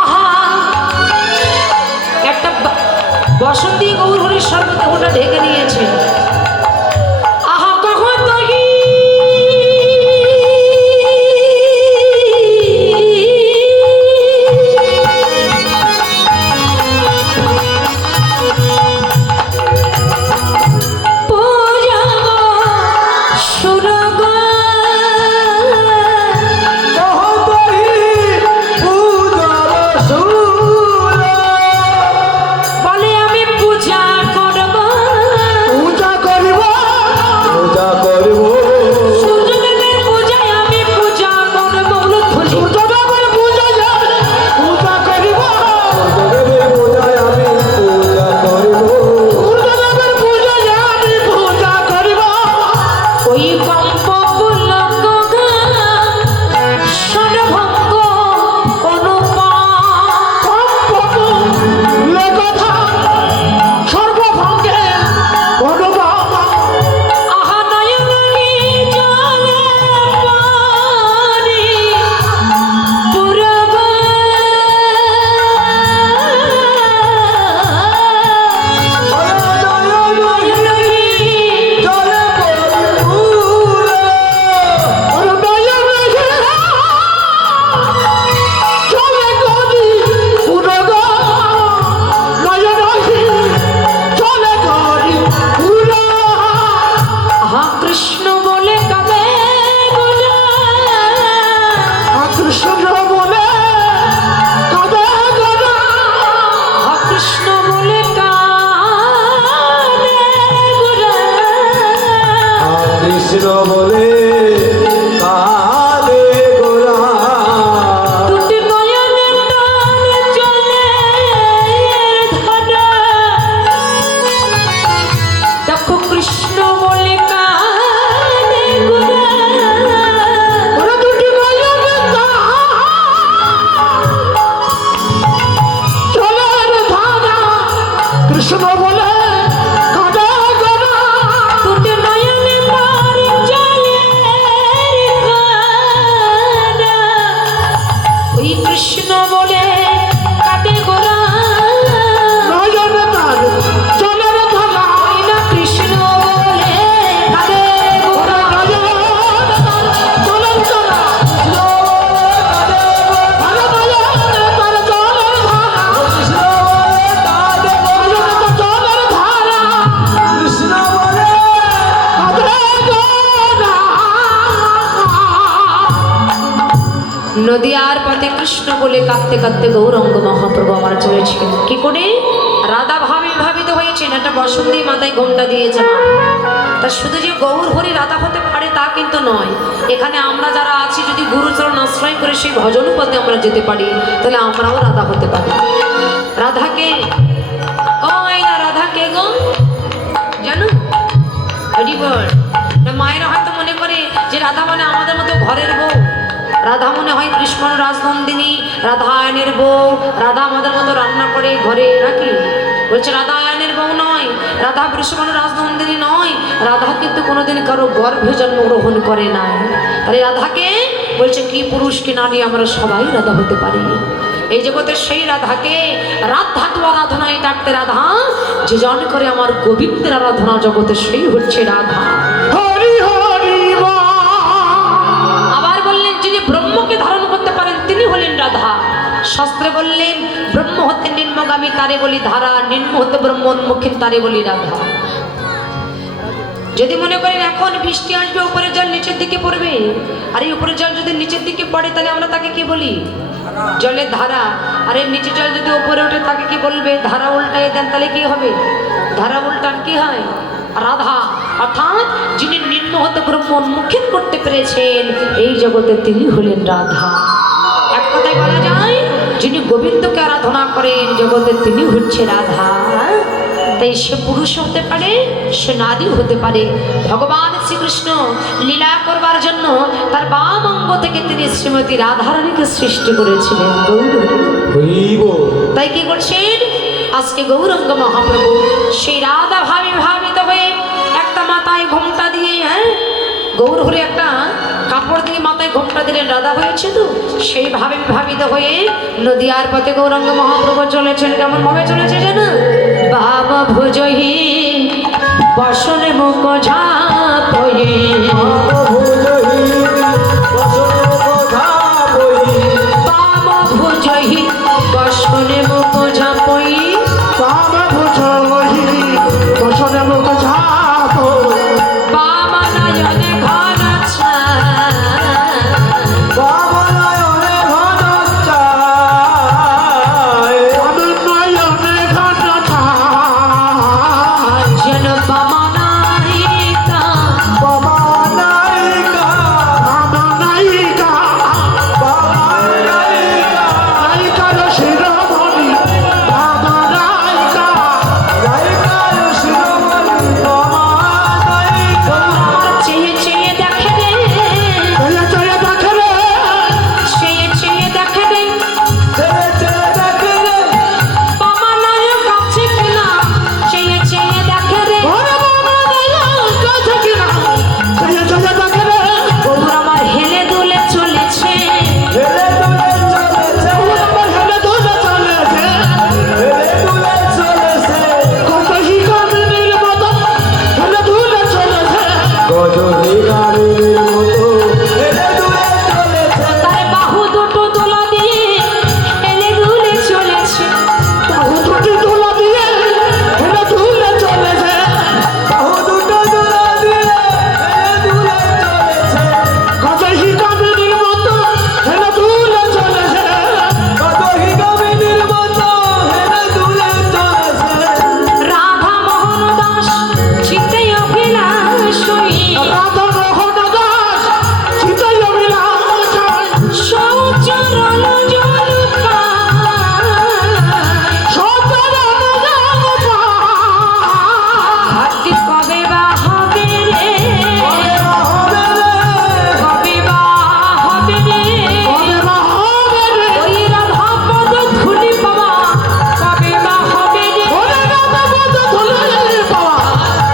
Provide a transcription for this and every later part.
আহা একটা বসন্তী গৌর হরির সর্বদেহটা ঢেকে নিয়েছে। আহা কখন তহি নদিয়ার পথে কৃষ্ণ বলে কাঁদতে কাঁদতে গৌরাঙ্গ মহাপ্রভু আমার চলেছিলেন। কি করে? রাধা ভাবিত হয়েছেন, একটা বসন্তী মাথায় ঘোমটা দিয়েছে মা। তা শুধু যে গৌর হরি রাধা হতে পারে তা কিন্তু নয়। এখানে আমরা যারা আছি যদি গুরুচরণ আশ্রয় করে সেই ভজন পথে আমরা যেতে পারি তাহলে আমরাও রাধা হতে পারি। রাধাকে রাধাকে গো জানো মায়েরা হয়তো মনে করে যে রাধা মানে আমাদের মতো ঘরের বউ। রাধা মনে হয় কৃষ্ণ রাজনন্দিনী, রাধায়নের বউ। রাধা আমাদের মতো রান্না করে ঘরে নাকি? বলছে রাধায়নের বউ নয়, রাধা কৃষ্ণ রাজনন্দিনী নয়। রাধা কিন্তু কোনোদিন কারো গর্ভে জন্মগ্রহণ করে নাই। তাহলে রাধাকে বলছে কি পুরুষ কি নারী আমরা সবাই রাধা হতে পারি। এই জগতের সেই রাধাকে রাধা তো আরাধনায় ডাকতে রাধা যে জন করে আমার গোবিন্দের আরাধনা জগতে সেই হচ্ছে রাধা। ব্রহ্মকে ধারণ করতে পারেন তিনি হলেন রাধা। শাস্ত্রে বললেন ব্রহ্ম হতে নিম্নগামী তারে বলি ধারা, নিম্ন হতে ব্রহ্ম উন্মুখী তারে বলি রাধা। যদি মনে করেন এখন বৃষ্টি আসবে উপরে জল নিচের দিকে পড়বে, আর এই উপরে জল যদি নিচের দিকে পড়ে তাহলে আমরা তাকে কি বলি? জলের ধারা। আর এর নিচে জল যদি উপরে ওঠে তাকে কি বলবে? ধারা। উল্টায় দেন তাহলে কি হবে? ধারা উল্টান কি হয়? রাধা। অর্থাৎ যিনি নিম্ন হতে ব্রহ্ম উন্মুখী করতে পেরেছেন এই জগতে তিনি হলেন রাধা। এক কথায় বলা যায় যিনি গোবিন্দকে আরাধনা করেন জগতে তিনি হচ্ছে রাধা। তাই সে পুরুষ হতে পারে, সে নারী হতে পারে। ভগবান শ্রীকৃষ্ণ লীলা করবার জন্য তার বাম অঙ্গ থেকে তিনি শ্রীমতী রাধারানীকে সৃষ্টি করেছিলেন। তাই কি করছেন আজকে গৌরাঙ্গ মহাপ্রভু সেই রাধা ভাবিত হয়ে একটা মাথায় ঘোমটা দিয়ে গৌর হলে একটা কাপড় দিয়ে মাথায় ঘোমটা দিলেন, রাধা হয়েছে তো সেইভাবে বিভাবিত হয়ে নদিয়ার পথে গৌরাঙ্গ মহাপ্রভু চলেছেন। কেমন ভাবে চলেছে জানো? বাবা ভুজহি বসনে মুখ ঝাপয়ে, বাবা ভুজহি বসনে মুখ ঝাপয়ে, বাবা ভুজহি বসনে মুখ ঝাপয়ে, বাবা নয়নে ঘন বাবা নয়নে ঘন ছায়, নয়নে ঘন ছায়, যেন বাবা নায়িকা, বাবা নায়িকা, বাবা নায়িকা, বাবা নায়িকা, নায়িকার শিরোমণি, বাবা নায়িকা, নায়িকার শিরোমণি, বাবা নায়িকা। চেয়ে চেয়ে দেখে রে, চলে চলে দেখে রে, চেয়ে চেয়ে দেখে রে, চলে চলে দেখে রে, বাবা নায়ক আছে কিনা, চেয়ে চেয়ে দেখে রে, ওরে বাবা নায়ক আছে কিনা, চলে চলে দেখে রে, গৌর আমার হেলে দুলে চলেছে, হেলে দুলে চলেছে, ওরে আমার হেলে দুলে চলেছে, হেলে দুলে চলেছে, কত হিকামিনীর মতো হেলে দুলে চলেছে, কত হিকামিনীর মতো হেলে দুলে চলেছে, তার বাহু দুটো দোলা দিয়ে হেলে দুলে চলেছে, বাহু দুটি দোলা দিয়ে হেলে দুলে চলেছে, বাহু দুটো দোলা দিয়ে হেলে দুলে চলেছে, কত হিকামিনীর মতো হেলে দুলে চলেছে, কত হিকামিনীর মতো হেলে দুলে চলেছে, রাধা মোহন দাস চিত্তে অভিলাষ হই, রাধা মোহন দাস চিতাই অভিলাষ হয়, সৌচরণ জল পায়, সচরণ জল পায়, ভক্তি কবে বা হবে রে, কবে বা হবে রে, কবে বা হবে রে, কবে বা হবে রে, ওই রাধা পদ ধুলি পাওয়া কবে বা হবে রে, ওরে রাধা পদ ধুলি পাওয়া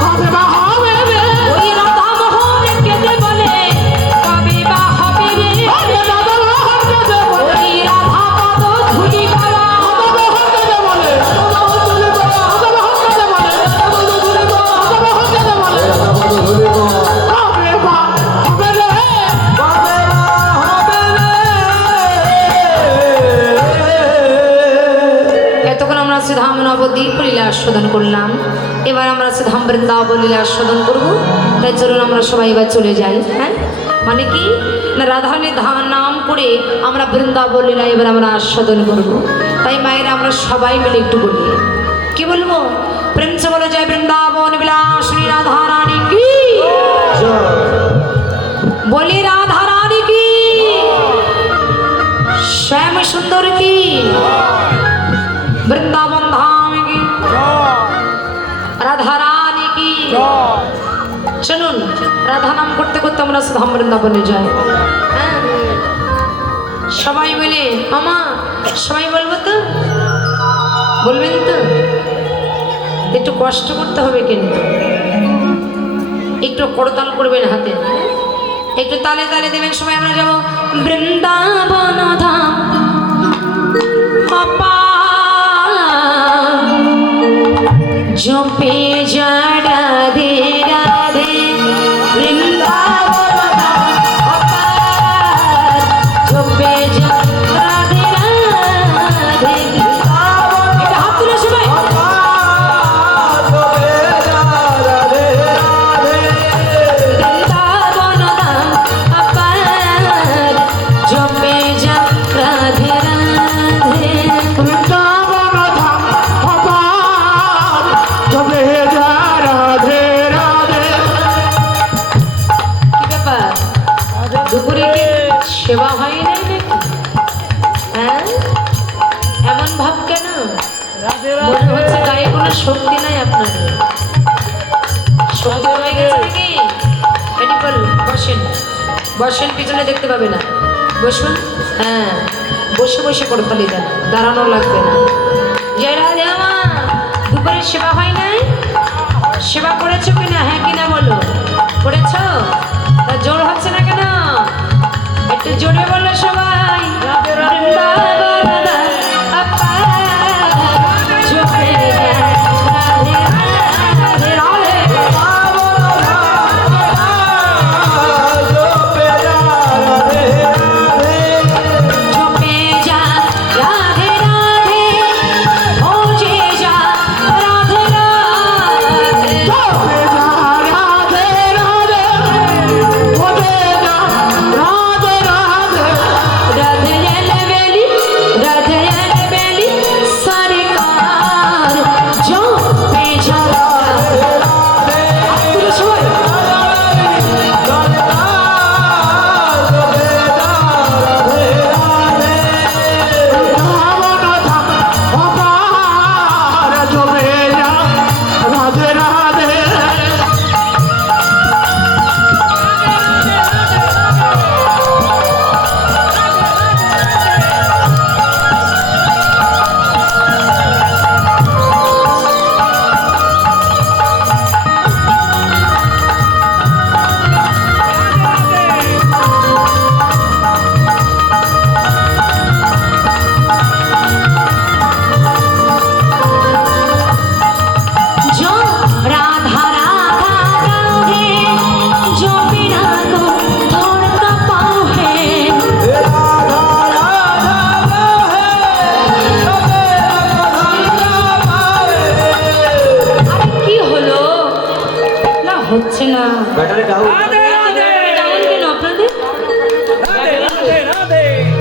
কবে বা হবে রে, ওই রাধা মোহন কেঁদে বলে কবে বা হবে রে, ওরে রাধা মোহন কেঁদে বলে, ওই রাধা পদ ধুলি পাওয়া রাধা মোহন কেঁদে বলে, রাধা মোহন কেঁদে বলে, রাধা মোহন কেঁদে বলে, রাধা মোহন কেঁদে বলে, রাধা মোহন কেঁদে বলে, কবে বা হবে রে, কবে বা হবে রে। এতক্ষণ আমরা শ্রীধাম নবদ্বীপ লীলা আস্বাদন করলাম, এবার আমরা শ্রীধাম বৃন্দাবন লীলা আস্বাদন করবো। তাই চলুন আমরা সবাই এবার চলে যাই। হ্যাঁ, মানে কি না, রাধারানীর নাম করে আমরা বৃন্দাবন লীলা এবার আমরা আস্বাদন করবো। তাই মায়ের আমরা সবাই মিলে একটু বলি, কি বলবো? প্রেম সে বলো জয় বৃন্দাবন বিলাসিনী রাধা রানী কি, বলি রাধা রানী কি, শ্যাম সুন্দর কি, বৃন্দাবন ধাম কি, রাধা রানী কি। শুনুন, রাধা নাম করতে করতে আমরা ধাম বৃন্দাবনে যাই। হ্যাঁ, সবাই মিলে মামা সবাই বলবো তো, বলবেন তো? একটু কষ্ট করতে হবে কিন্তু, একটু করতাল করবেন হাতে, একটু তালে তালে দেবেন সবাই। আমরা যাবো বৃন্দাবন ধাম জপে যা রাধে রাধে, বৃন্দাবন ধাম অপার, জপে যা রাধে রাধে। এটা হাত তুলে সবাই। বৃন্দাবন ধাম অপার, জপে যা রাধে রাধে। বৃন্দাবন ধাম অপার, জপে যা রাধে রাধে। কি ব্যাপার, দুপুরে কি সেবা হয় নাই নাকি? হ্যাঁ, এমন ভাব কেন? মনে হচ্ছে গায়ে কোনো শক্তি নাই আপনার, শক্তি হয়ে গেছে নাকি? এডিপল বসেন, বসেন, পিছনে দেখতে পাবে না, বসুন। হ্যাঁ, বসে বসে করতালি দেন, দাঁড়ানো লাগবে না। জয় রাধে মা, দুপুরে সেবা হয় নাই? সেবা করেছো কিনা? হ্যাঁ কিনা বলো, করেছো? তা জোর হচ্ছে না কেন? একটু জোরে বলো সবাই। বৃন্দাবন আপা ঝুঁকে যায়, রাধে রাধে রাধে। ঝুঁকে যায়, রাধে রাধে, ভোজে যায়, রাধে রাধে। राधे बेली, राधे बेली सरकार जो बेचा जो राधा राधा राधे जो बिना को तोड़ता पाँव है। আরে কি হলো না? হচ্ছে না ব্যাটারি ডাউন। ডাউন কেন আপনাদের?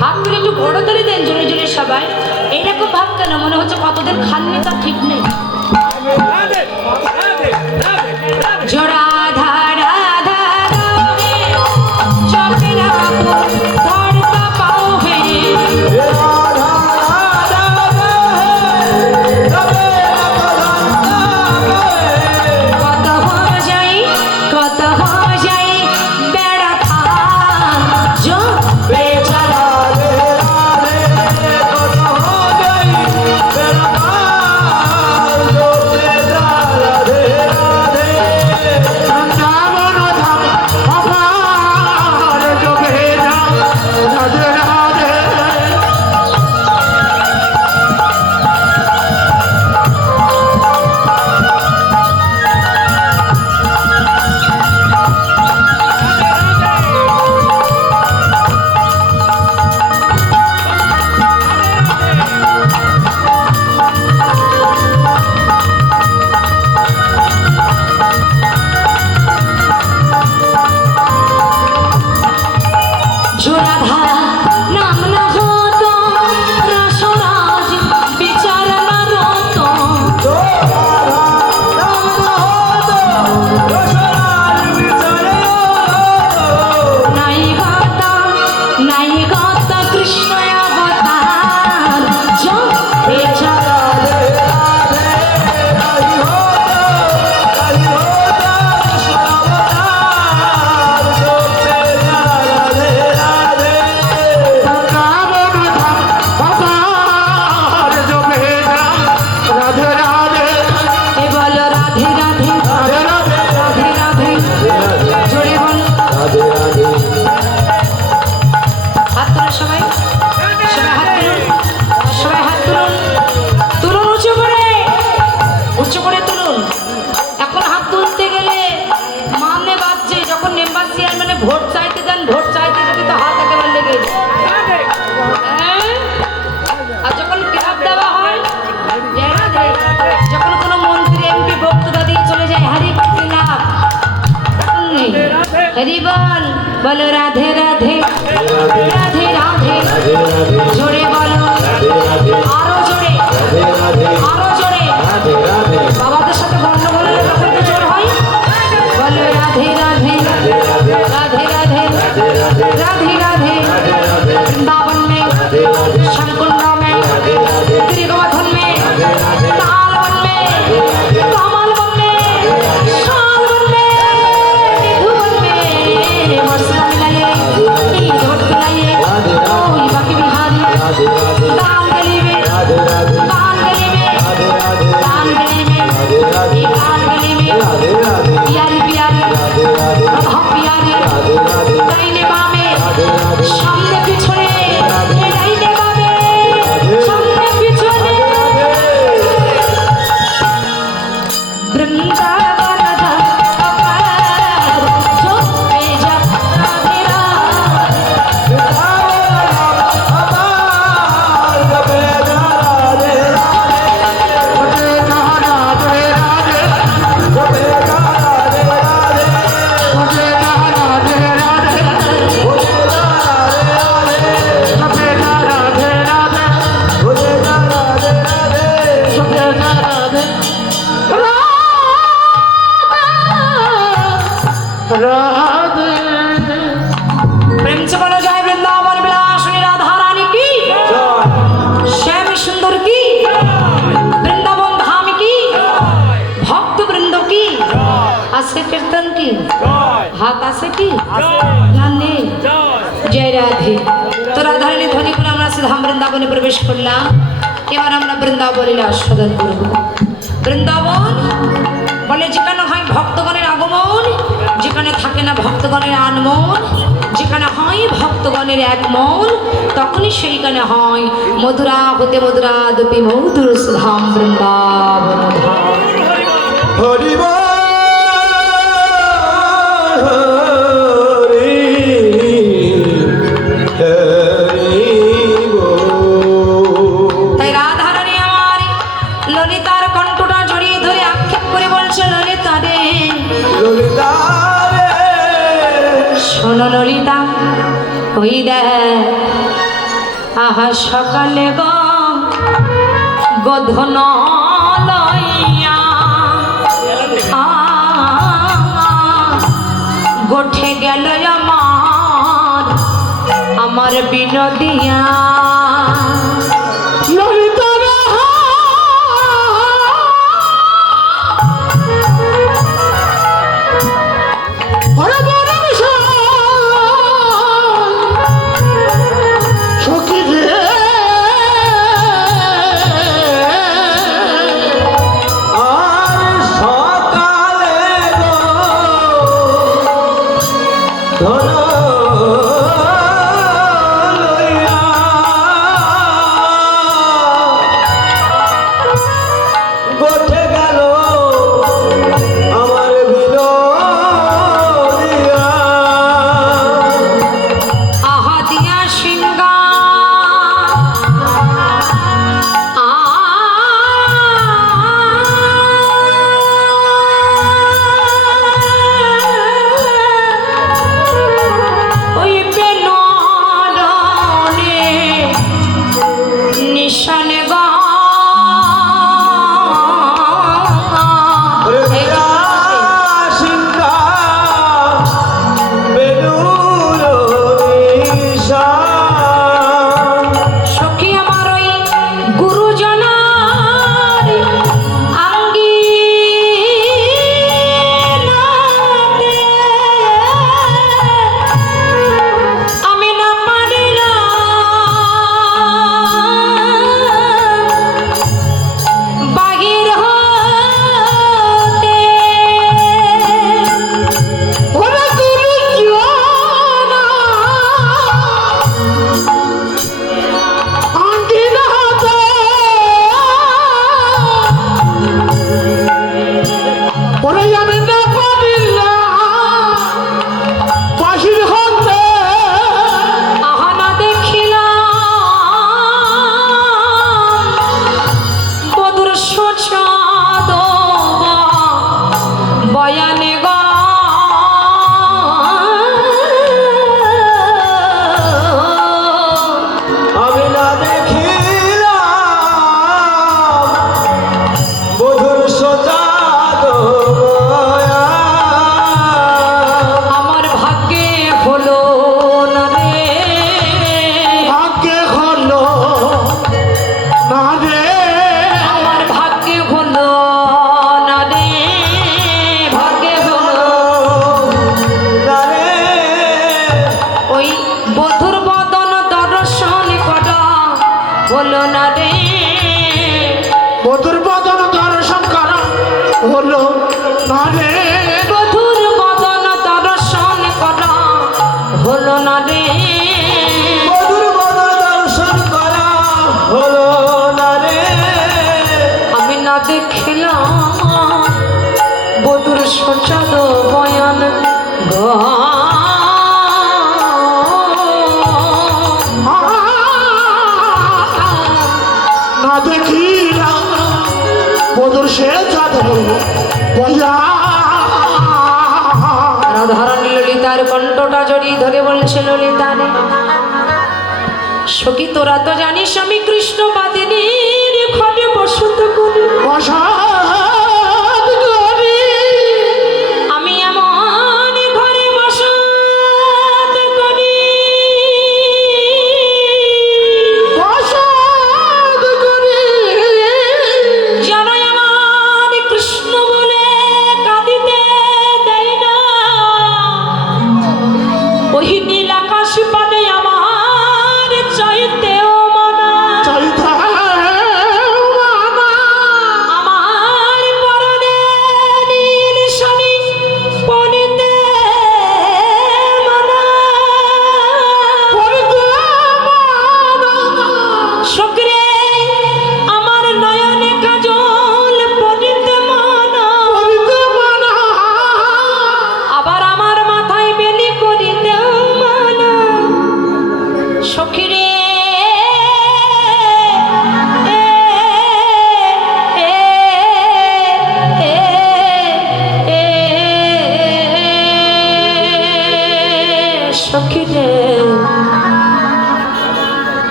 হাত তুলে একটু ঘোড়ো ধরে দেন জোরে জোরে সবাই। এইরকম ভাব কেন? মনে হচ্ছে কতদের খাননি তা ঠিক নেই। जो राधा राधा राधे जो बिना को तोड़ता पाँव है। কত हो जाई बेड़ा पार जो बेचारा। जो राधा नाम न हो तो रसराज विचार न रो तो। नहीं गाता कृष्ण अवतार जो बेचारा। এ বলো রাধে রাধে রাধে রাধে জোরে বলো। হাত তুলো সবাই, সবাই হাত তুলুন, সবাই হাত তুলুন, তুলুন উঁচু করে তুলুন। এখন হাত তুলতে গেলে মামনে বাজছে। যখন মেম্বার চেয়ারম্যানে ভোট চাইতে যান, ভোট চাইতে যেতে তো হাত একেবারে লেগে যায়। হ্যাঁ? আর যখন ক্লাব দেওয়া হয়, যখন কোনো মন্ত্রী এমপি বক্তৃতা দিয়ে চলে যায়, হরি ক্লাব তখন নেই। হরি বলো রাধে রাধে রাধে রাধে জোরে বলো, আরো জোরে, আরো জোরে। বাবাদের সাথে গন্ডগোল হলে তখন তো জোর হয়। বলো রাধে রাধে রাধে রাধে রাধে राधे वृंदावन में शंकुंडा में त्रिगोधन में तालवन में कमलवन में शालवन में निधुवन में वर्षा मिलाइए, नीर मिलाइए। আছে কি না নেই? জয় রাধে। তো রাধারানী ধ্বনি করে আমরা সিধাম বৃন্দাবনে প্রবেশ করলাম। এবার আমরা বৃন্দাবনে আস্বাদন করব। বৃন্দাবন বলে যেখানে হয় ভক্তগণের আগমন, যেখানে থাকে না ভক্তগণের আনমন, যেখানে হয় ভক্তগণের এক মন, তখনই সেইখানে হয় মধুরা হতে মধুরা দুপি মধুর সুধাম বৃন্দাবন ধাম। হরি বল তাই রাধারানী আমার ললিতার কণ্ঠটা জড়িয়ে ধরে আক্ষেপ করে বলছে, ললিতা রে শোনো ললিতা, ওই দেখ আহা সকালে গোধন লইয়া গোঠে গেল আমার বিনোদিয়া। রাধারানী ললিতার কণ্ঠটা জড়িয়ে ধরে বলছে, ললিতা রে সখী তোরা তো জানিস আমি কৃষ্ণ বাদিনীর ঘটে বসত করি, আমি এমন ঘরে বসত করি যেন আমার কৃষ্ণ বলে কাঁদিতে দেয় না।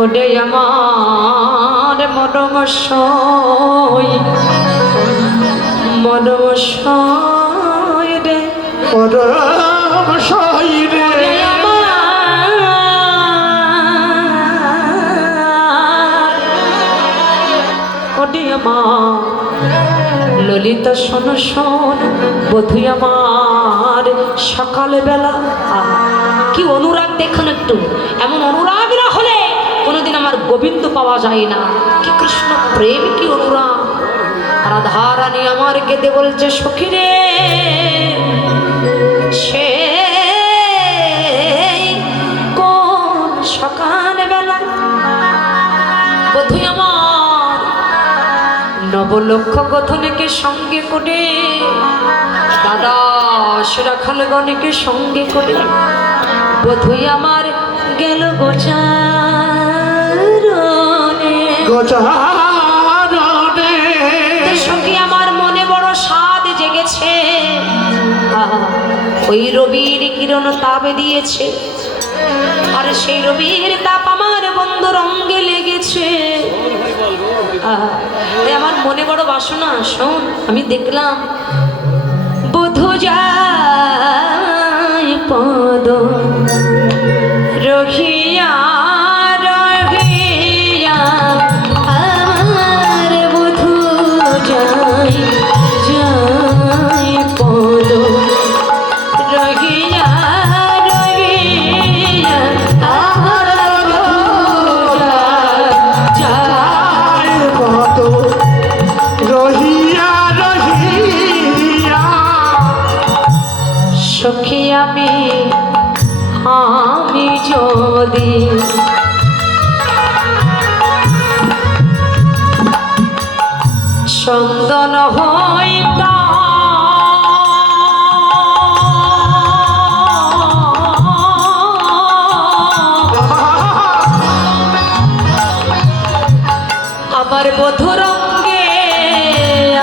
ওরে আমার মরমশাই মরমশাই রে পরম শহীদে ললিতা শোন শোন বধু আমার সকালবেলা কি অনুরাগ দেখুন একটু, এমন অনুরাগ না হলে কোনোদিন আমার গোবিন্দ পাওয়া যায় না। কি কৃষ্ণ প্রেম, কি অনুরাগ। রাধারানী আমার কেঁদে বলছে সখী রে, সে কোন সকালবেলা বধু আমার নবলক্ষ কথনকে সঙ্গে করে দাদা রাখালগণকে সঙ্গে করে বধু আমার গেল গোচারণে সঙ্গে আমার মনে বড় স্বাদ জেগেছে। ওই রবির কিরণ তাপ দিয়েছে, আর সেই রবির তাপ আমার বন্ধুর অঙ্গে লেগেছে। আমার মনে বড় বাসনা। শোন, আমি দেখলাম বধূ যায় পদ রহিয়া রহিয়া, আমার বধূ যায় যায় পদ রহিয়া রহিয়া, আমার বধূ যায় কত রহিয়া রহিয়া। সখী আমি যদি চন্দন হইতা আমার বধুর অঙ্গে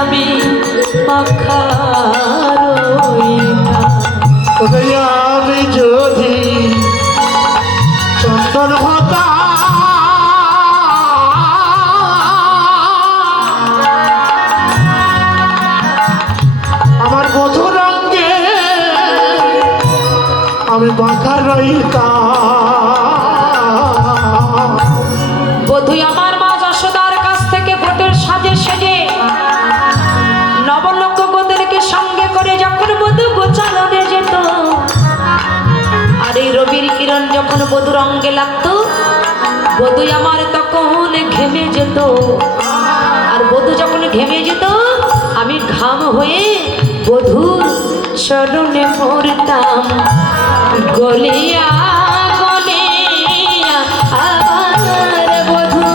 আমি মাখা রইতাম। আমি যদি চন্দন হতা আমার বধুর অঙ্গে আমি বাঁকা রইতাম। বধূ আমার মা যশোদার কাছ থেকে ভোটের সাজে সেজে নবলক্ষ গোদেরকে সঙ্গে করে যখন বধূ গোচালনে যেত, আর এই রবির কিরণ যখন বধূর অঙ্গে লাগতো, বধূ আমার তখন ঘেমে যেত। আর বধূ যখন ঘেমে যেত, আমি ঘাম হয়ে বধূর চরণে পড়তাম। গলিয়া গলিয়া আবার বধূ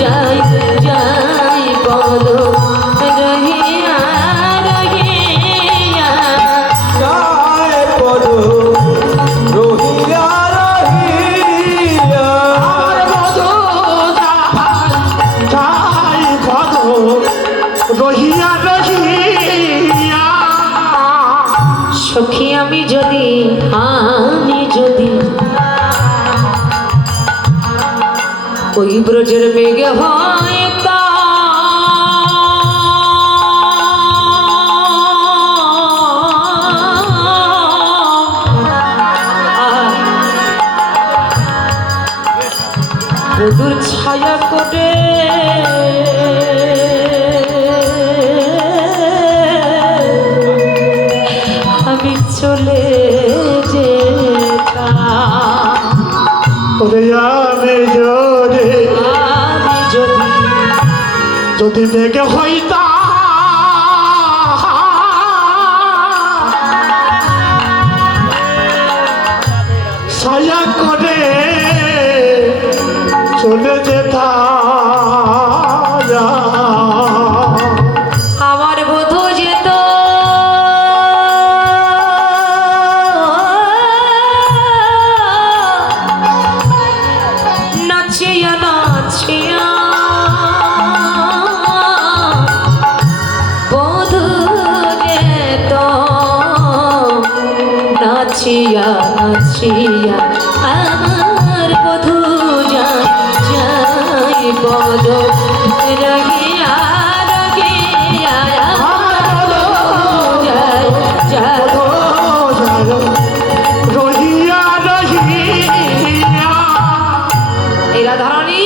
যাই যাই পদ রহিয়া রহিয়া। যায় পদ রহিয়া রহিয়া, আমার বধূ যায় পদ রহিয়া রহিয়া। সখী আমি যদি ওই ব্রজের মেঘে হয় বধূর ছায়া করে আমি চলে যেতাম। ওরে আমি যদি মেঘে হইতা ছায়া করে চলে যেতা আমার বধূ যেত নাচিয়া নাচিয়া, বধূ যেত নাচিয়া নাচিয়া, আমার বধূ যায় মধু রহিয়া রহিয়া জয় জয় এই রাধারানী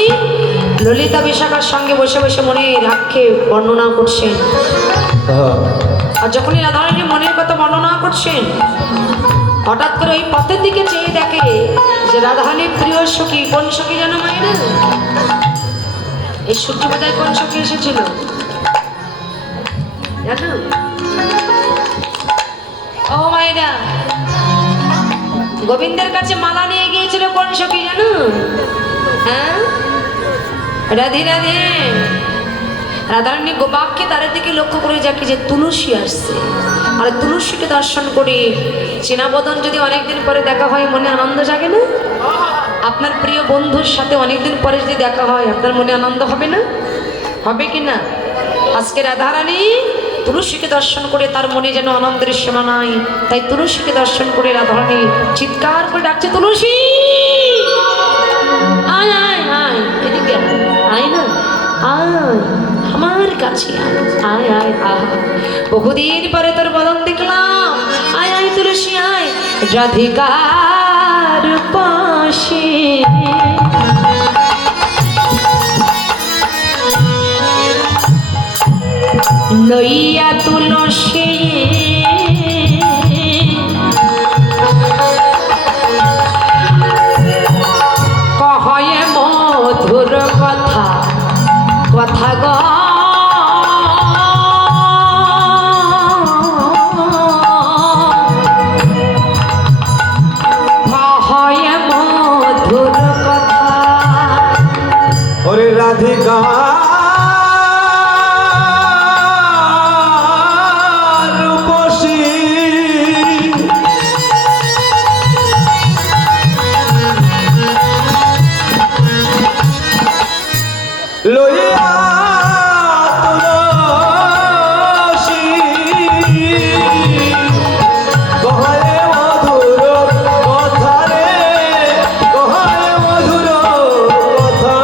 ললিতা বিশাখার সঙ্গে বসে বসে মনের রাগকে বর্ণনা করছেন। আর যখনই রাধারানী মনের কথা বর্ণনা করছেন, হঠাৎ করে ওই পথের দিকে চেয়ে দেখে যে রাধারানীর প্রিয় সখী, কোন সখী জানো মায়েরা? এই সূর্যপূজায় কোন সখী এসেছিল জানো? ও মায়েরা, গোবিন্দের কাছে মালা নিয়ে গিয়েছিল কোন সখী জানো? হ্যাঁ, রাধে রাধে। রাধারানী গোবাককে তারের দিকে লক্ষ্য করে যাকে যে তুলসী আসছে, আর তুলসীকে দর্শন করে চেনা বদন যদি অনেকদিন পরে দেখা হয় মনে আনন্দ জাগে না? আপনার প্রিয় বন্ধুর সাথে অনেকদিন পরে যদি দেখা হয় আপনার মনে আনন্দ হবে না? হবে কি না? আজকে রাধারানী তুলসীকে দর্শন করে তার মনে যেন আনন্দের সীমা নাই, তাই তুলসীকে দর্শন করে রাধারানী চিৎকার করে ডাকছে, তুলসী আয় আয় আয়, এদিকে আয় না, আয় আমার কাছে আয় আয় আয়, বহুদিন পরে তোর বদন দেখলাম, আয় আয় তুলসী আয় রাধিকার পাশে। লইয়া তুলসী কহয়ে মধুর কথা, কথা গ কহয়ে মধুর কথা। ওরে রাধিকা লইয়া তুলসী কহে মধুর কথা রে, কহে মধুর কথা,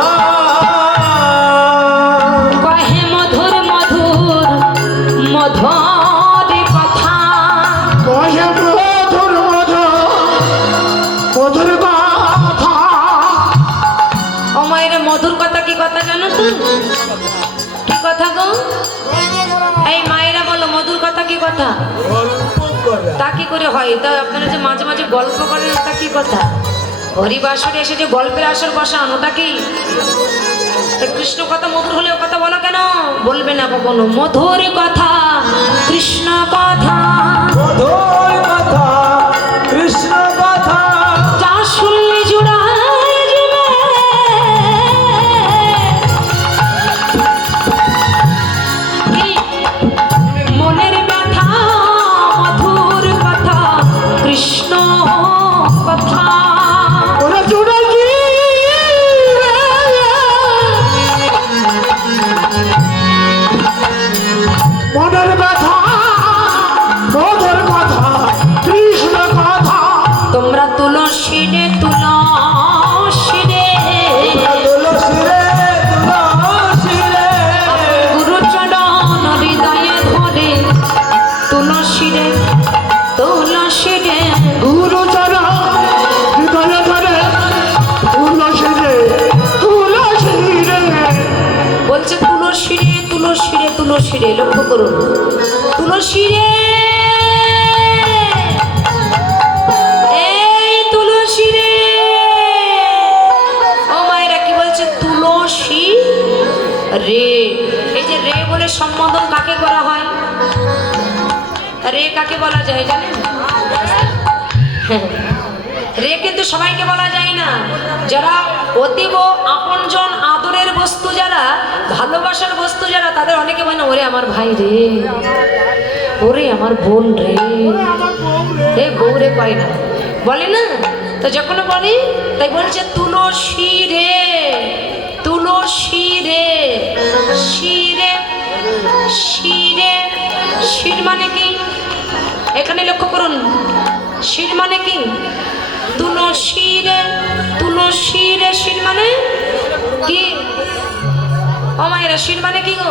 কহে মধুর মধুর মধুর কথা, কহে মধুর মধুর কথা। ও মায়ের মধুর কথা কি কথা জানো তো? কি কথা গো? এই মায়েরা বলো মধুর কথা কি কথা? তা কি করে হয়? তা আপনারা যে মাঝে মাঝে গল্প করেন, তা কি কথা? হরিবাসরে এসে যে গল্পের আসর বসান, ওটা কি? তা কৃষ্ণ কথা মধুর হলে ও কথা বলো কেন? বলবে না কখনো মধুর কথা, কৃষ্ণ কথা, মধুর কথা, কৃষ্ণ কথা, যা শুনলে জুড়ায় যাবে। এই মনের ব্যথা, মধুর কথা, কৃষ্ণ কথা। ওরা জুড়াইছি মনের ব্যথা, মধুর কথা, কৃষ্ণ কথা। তোমরা তুলসী রে তুলসী রে, তুলসী রে, তুলসী রে, গুরু চরণ হৃদয়ে ধরে, তুলসী রে তুলসী রে, গুরুচরণ হৃদয়ে ধরে, তুলসী রে, তুলসী রে। বলছে তুলসী রে তুলসী রে তুলসী রে, লক্ষ্য করুন তুলসী রে, এই তুলসী রে। ও মায়েরা কি বলছে? তুলসী রে। এই যে রে বলে সম্বোধন কাকে করা হয়? রে কাকে বলা যায় জানেন? রে কিন্তু সবাইকে বলা যায় না। যারা অতীব আপনজন, আদরের বস্তু, যারা ভালোবাসার বস্তু, যারা তাদের অনেকে বলে ওরে আমার ভাই রে, ওরে আমার বোন রে, এ বউ রে পাই না, বলে না? তো যখন বলে তাই বলছে তুলসী রে, তুলসী রে, শিরে, শিরে, শির মানে কি? এখানে লক্ষ্য করুন, শির মানে কি? তুলসী রে, তুলসী রে, শির মানে কি? মায়েরা, শির মানে কি গো?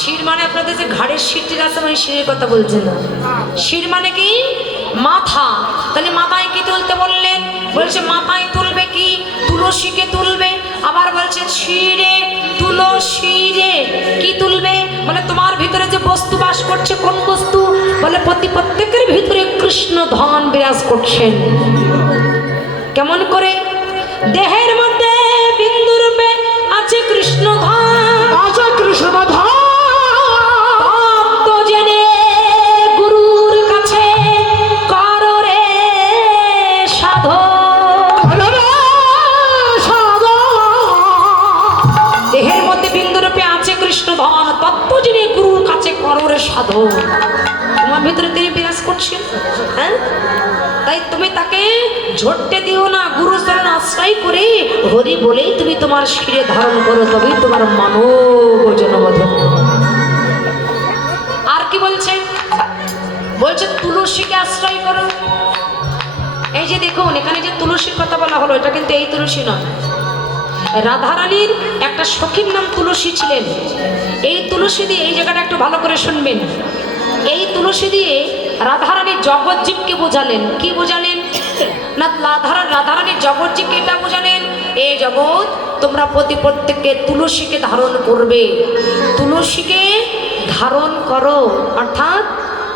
শির মানে আপনাদের যে ঘাড়ের শিরটি আছে আমি শিরের কথা বলছি না। শির মানে কি? মাথা। তাহলে মাথায় কি তুলতে বললেন? বলছে মাথায় তুলবে কি? তুলসীকে তুলবে। আবার বলছে শিরে তুলো, শিরে কি তুলবে? মানে তোমার ভিতরে যে বস্তু বাস করছে, কোন বস্তু? বলে প্রত্যেকের ভিতরে কৃষ্ণ ধন বিরাজ করছেন। কেমন করে? দেহের মধ্যে বিন্দু রূপে আছে কৃষ্ণ ধন, আছে কৃষ্ণ ধাম। ভক্ত জেনে গুরুর কাছে করো রে সাধন। দেহের মধ্যে বিন্দু রূপে আছে কৃষ্ণ ধন, তত্ত্ব জেনে গুরুর কাছে করো রে সাধন। তোমার ভিতরে তিনি বিরাজ করছেন। হ্যাঁ, তাই তুমি তাকে ঝটতে দিও না, গুরু চরণ আশ্রয় করে হরি বলেই তুমি তোমার শিরে ধারণ করো, তবেই তোমার মানব জন্ম ধন্য। আর কি বলছে? বলছে তুলসীকে আশ্রয় করো। এই যে দেখুন এখানে যে তুলসীর কথা বলা হলো, এটা কিন্তু এই তুলসী নয়। রাধারানীর একটা সখীর নাম তুলসী ছিলেন। এই তুলসী দিয়ে, এই জায়গাটা একটু ভালো করে শুনবেন, এই তুলসী দিয়ে রাধারানী জগৎজীবকে বোঝালেন। কি বোঝালেন? না, রাধারানী জগৎজীবকে এটা বোঝালেন, এই জগৎ তোমরা প্রত্যেককে তুলসীকে ধারণ করবে, তুলসীকে ধারণ করো, অর্থাৎ